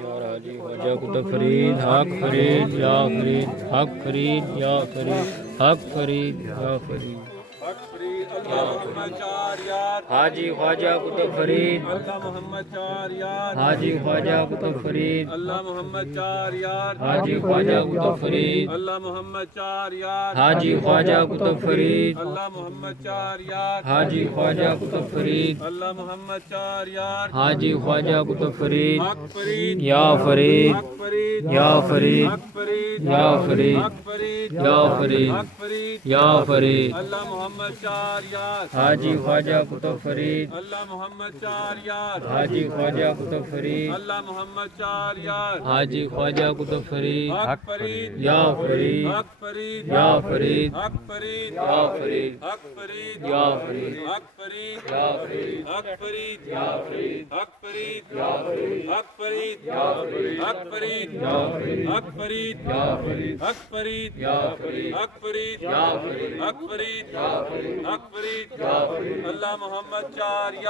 यार हाजी ख्वाजा कुतुब फरीद हक फरीद या फरीद हक फरीद या फरीद हक फरीद या फरीद हाजी ख्वाजा कुतुब फरीद हाजी ख्वाजा कुतुब फरीद हाजी ख्वाजा कुतुब फरीद हाजी ख्वाजा कुतुब फरीद हाजी ख्वाजा कुतुब फरीद हाजी ख्वाजा कुतुब फरीद या फरीद या फरीद या फरीद या फरीद या फरीद हाजी ख्वाजा कुतुब फरीद हाजी ख्वाजा कुतुब फरीद हाजी ख्वाजा कुतुब फरीद या फरीद या फरीद या फरीद या फरीद या फरीद या फरीद या फरीद या फरीद या फरीद अल्लाह मोहम्मद 4 या